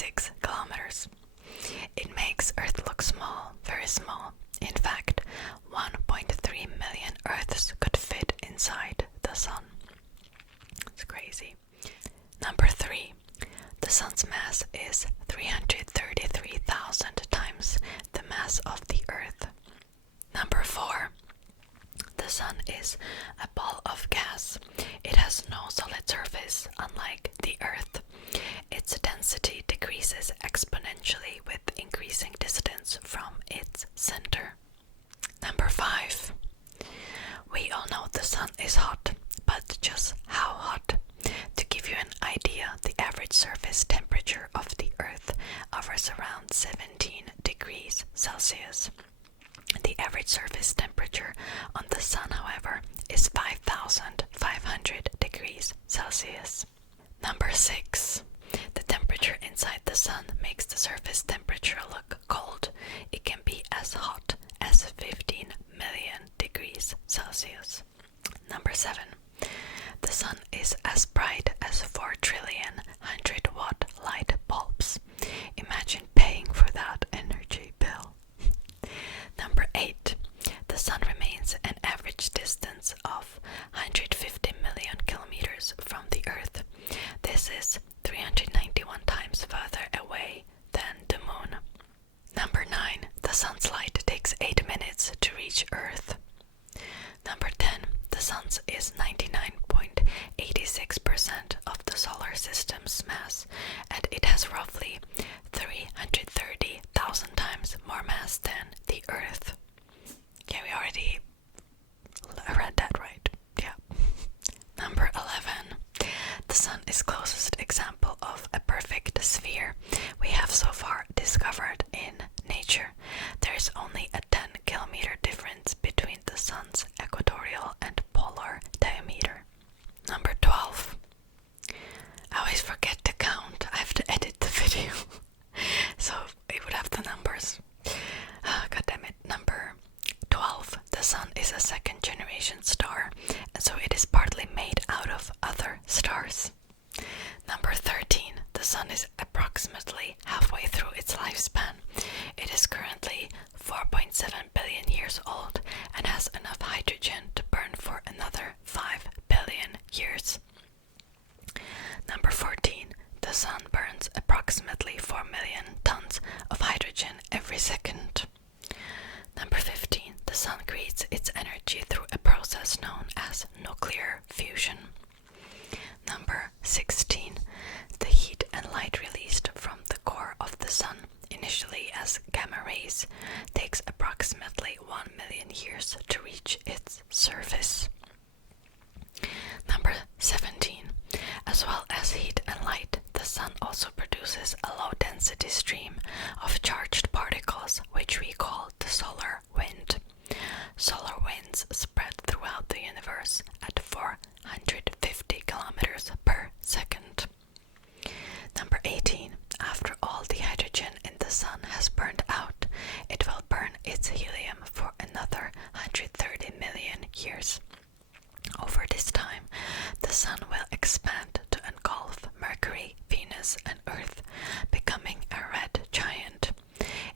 1.6 kilometers. It makes Earth look small, very small. In fact, 1.3 million Earths could fit inside the Sun. It's crazy. Number 3. The Sun's mass is 333,000 times the mass of the Earth. Number 4. The Sun is a ball of gas. It has no solid surface, unlike the Earth. Its density decreases exponentially with increasing distance from its center. Number 5. We all know the Sun is hot, but just how hot? To give you an idea, the average surface temperature of the Earth hovers around 17 degrees Celsius. The average surface temperature on the Sun, however, is 5,500 degrees Celsius. Number 6. The temperature inside the Sun makes the surface temperature look cold. It can be as hot as 15 million degrees Celsius. Number 7. The Sun is as bright as 4 trillion 100-watt light bulbs. Imagine paying for that energy bill. Number 8. The Sun remains an average distance of 150 million kilometers from the Earth. This is 391 times further away than the Moon. Number 9. The Sun's light takes 8 minutes to reach Earth. Number 10. The Sun's is 99.86% of the solar system's mass, and it has roughly 330,000 times more mass than the Earth. Yeah, we already read that, right? Yeah. Number 11. The Sun is closest example of a perfect sphere we have so far discovered in nature. There is only a 10-kilometer difference between the Sun's equatorial and polar diameter. Number 12. I always forget to count. I have to edit the video. So it would have the numbers. God damn it. Number 12. The Sun is a second-generation star, and so it is partly made out of other stars. Number 13. The Sun is approximately halfway through its lifespan. It is currently 4.7 billion years old and has enough hydrogen to burn for another 5 billion years. Number 14. The Sun burns approximately 4 million tons of hydrogen every second. Number 15. The Sun creates its energy through a process known as nuclear fusion. Number 16. The heat and light released from the core of the Sun, initially as gamma rays, takes approximately 1 million years to reach its surface. Number 17. As well as heat and light, the Sun also produces a low-density stream of charged particles, which we call the solar wind. Solar winds spread throughout the universe at 450 kilometers per second. Number 18. After all the hydrogen in the Sun has burned out, it will burn its helium for another 130 million years. Over this time, the Sun will expand to engulf Mercury, Venus, and Earth, becoming a red giant.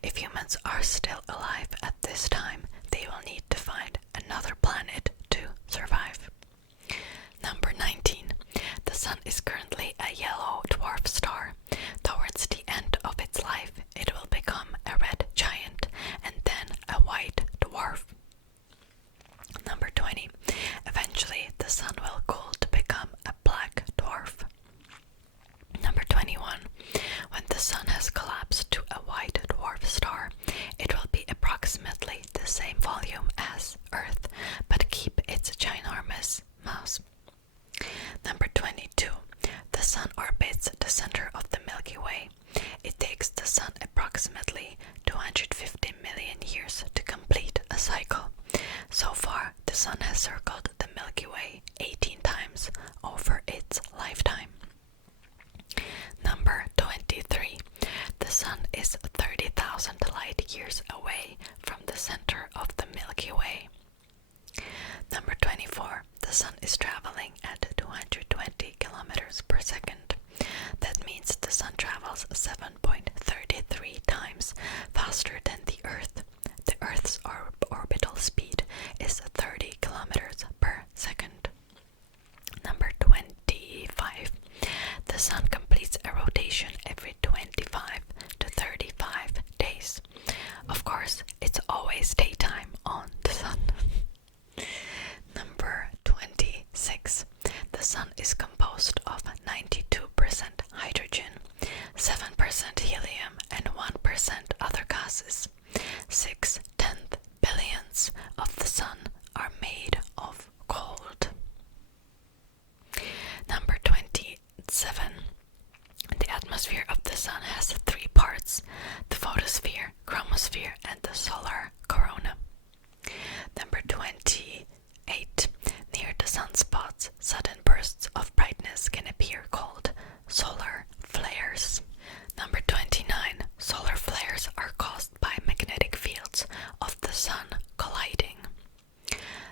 If humans are still alive at this time, they will need to find another planet to survive. Number 19. The Sun is currently a yellow dwarf star. Towards the end of its life, it will become a red giant and then a white dwarf. Number 20. Eventually, the Sun will cool to become a black dwarf. Number 21. When the Sun has collapsed to a white dwarf star, it will be approximately the same volume as Earth, but keep its ginormous mass. Number 22. The Sun orbits the center of the Milky Way. It takes the Sun approximately 250 million years to complete a cycle. So far, the Sun has circled the Milky Way 18 times over its lifetime. Number 23. The Sun is 30,000 light years away from the center of the Milky Way. Number 24. The Sun is traveling at 220 kilometers per second. That means the Sun travels 7.5 7% helium, and 1% other gases. 6/10 billions of the sun are made of gold. Number 27. The atmosphere of the sun has 3 parts: the photosphere, chromosphere, and the solar corona. Number 28. Near the sunspots, sudden bursts of brightness can appear, called solar flares. Number 29. Solar flares are caused by magnetic fields of the sun colliding.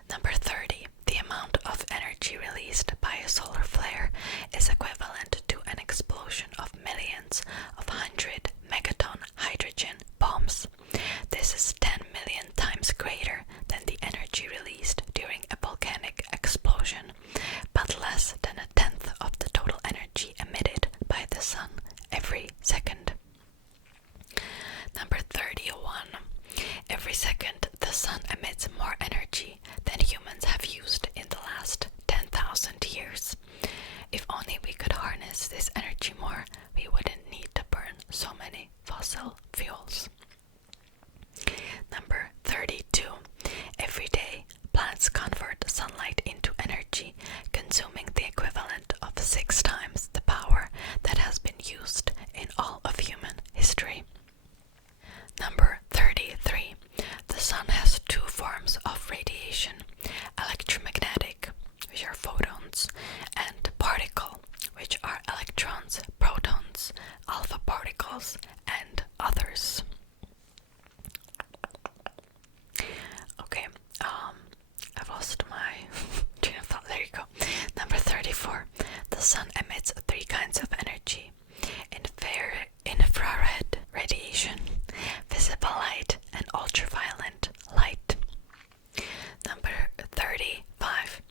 Number 30. The amount of energy released by a solar flare is equivalent to an explosion of millions of 100 megaton hydrogen bombs. This is 10 million times greater than the energy released during a volcanic explosion, but less than a tenth of the total energy emitted by the sun every second. Number 31. Every second, the sun emits more energy than humans have used in the last 10,000 years. If only we could harness this energy more, we wouldn't need to burn so many fossil fuels. Number 32. Every day, plants convert sunlight into energy, consuming the equivalent of 6 times the power that has been used in all of human history. Number 33. The sun has 2 forms of radiation: electromagnetic, which are photons, and particle, which are electrons, protons, alpha particles, and others. Okay, I've lost my train of thought. There you go. Number 34. The sun emits 3 kinds of energy: infrared radiation, visible light, and ultraviolet light. Number 35.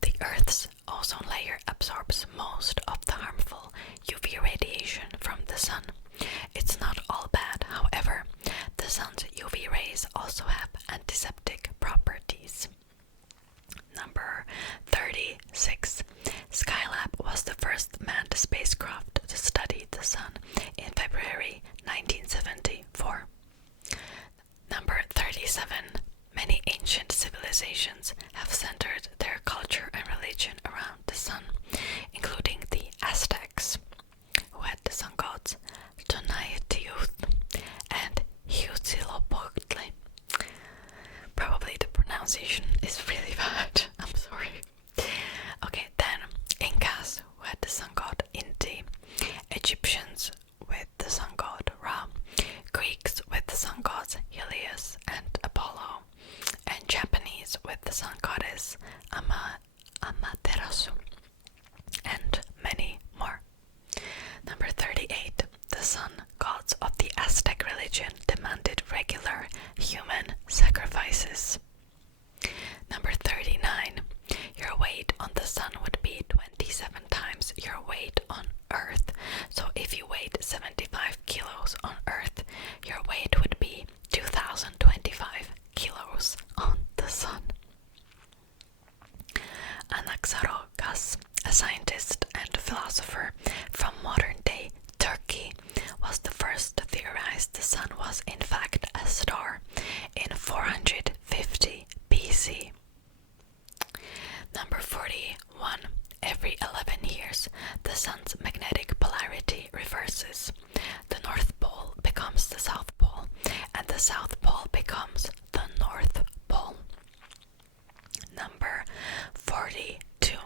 The Earth's ozone layer absorbs most of the harmful UV radiation from the sun. It's not all bad, however. The sun's UV rays also have antiseptic properties. Number 36. Skylab was the first manned spacecraft to study the sun in February 1974. Number 37. Many ancient civilizations have centered their culture and religion around the sun, including the Aztecs, who had the sun gods Tonatiuh and Huitzilopochtli. Probably the pronunciation is really bad. I'm sorry. Okay, then Incas, who had the sun god Inti, Egyptians with the sun god Ra, Greeks with the sun gods Helios and Apollo, and Japanese with the sun goddess Amaterasu, and many more. Number 38. The sun gods of the Aztec religion demanded regular human sacrifices. Number 39. Your weight on the sun would be 27 times your weight on Earth. So if you weighed 75 kilos on Earth, your weight would be 2025 kilos on the sun. Anaxagoras, a scientist and philosopher from modern-day Turkey, was the first to theorize the sun was in fact a star in 450 BC. Number 41. Every 11 years, the sun's magnetic polarity reverses. The North Pole becomes the South Pole, and the South Pole becomes the North Pole. Number 42.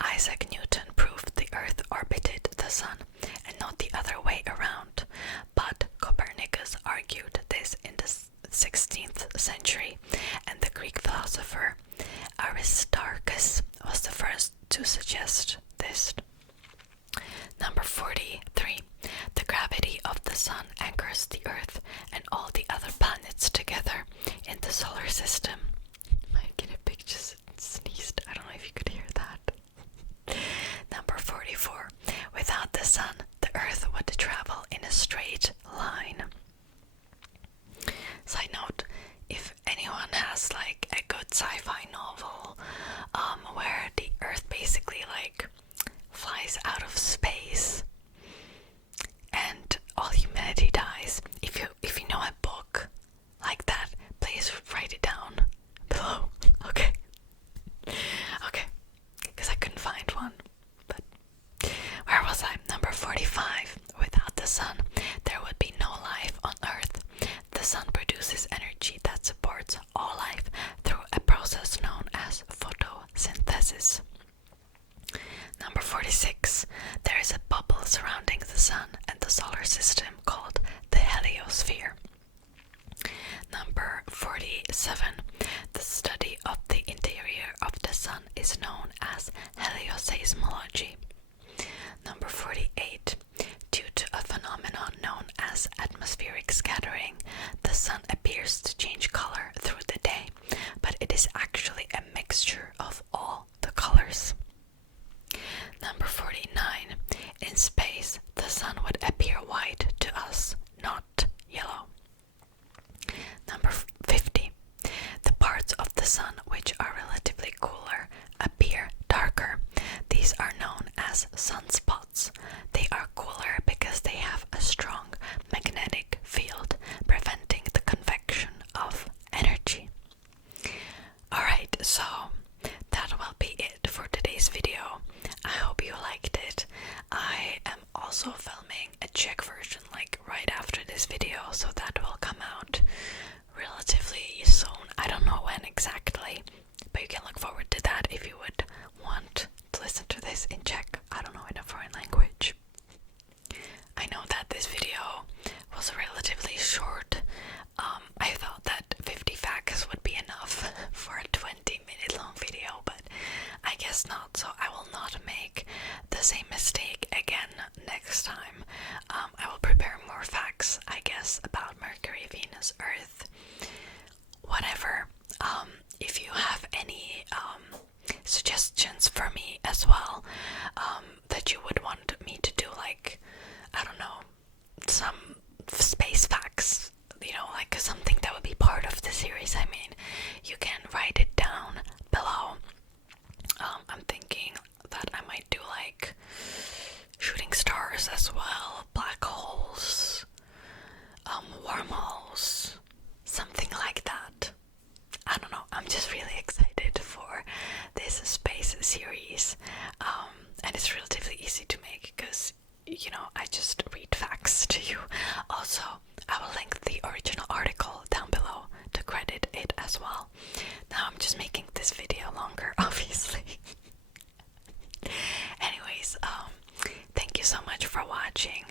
Isaac Newton proved the Earth orbited the sun and not the other way around, but Copernicus argued this in the 16th century, and the Greek philosopher Aristarchus was the first to suggest this. Number 43. The gravity of the sun anchors the Earth and all the other planets together in the solar system. My guinea pig just sneezed. I don't know if you could hear that. Number 44. Without the sun, the Earth would travel in a straight line. Side note, if anyone has like a good sci-fi novel where the Earth basically like flies out of space and sun, there would be no life on Earth. The sun produces energy that supports all life through a process known as photosynthesis. Number 46. There is a bubble surrounding the sun and the solar system called the heliosphere. Number 47. The study of the interior of the sun is known as helioseismology. Number 48. Due to a phenomenon known as atmospheric scattering, the sun appears to change color through the day, but it is actually a mixture of all the colors. Number 49. In space, the sun would appear white to us, not yellow. Number 50. The parts of the sun which are relatively cooler appear darker. These are known as sunspots. They are cooler because they have a strong magnetic field preventing the convection of energy. Alright, so that will be it for today's video. I hope you liked it. I am also filming a Czech version like right after this video, so that will come out relatively soon. I don't know when exactly, but you can look forward to that if you would want to listen to this in Czech. I don't know, in a foreign language. I know that this video was relatively short. I thought that 50 facts would be enough for a 20-minute long video, but I guess not, so I will not make the same mistake again next time. I will prepare more facts, I guess, about Mercury, Venus, Earth, whatever. If you have any suggestions for me as well, that you would want me to do, like, I don't know, some space facts, you know, like something that would be part of the series, I mean, you can write it down below. I'm thinking that I might do like shooting stars as well, black holes, wormholes, something like that. I don't know, I'm just really excited for this space series, and it's relatively easy to make because, you know, I just read facts to you. Also, I will link the original article down below to credit it as well. Now I'm just making this video longer, obviously. Anyways, thank you so much for watching.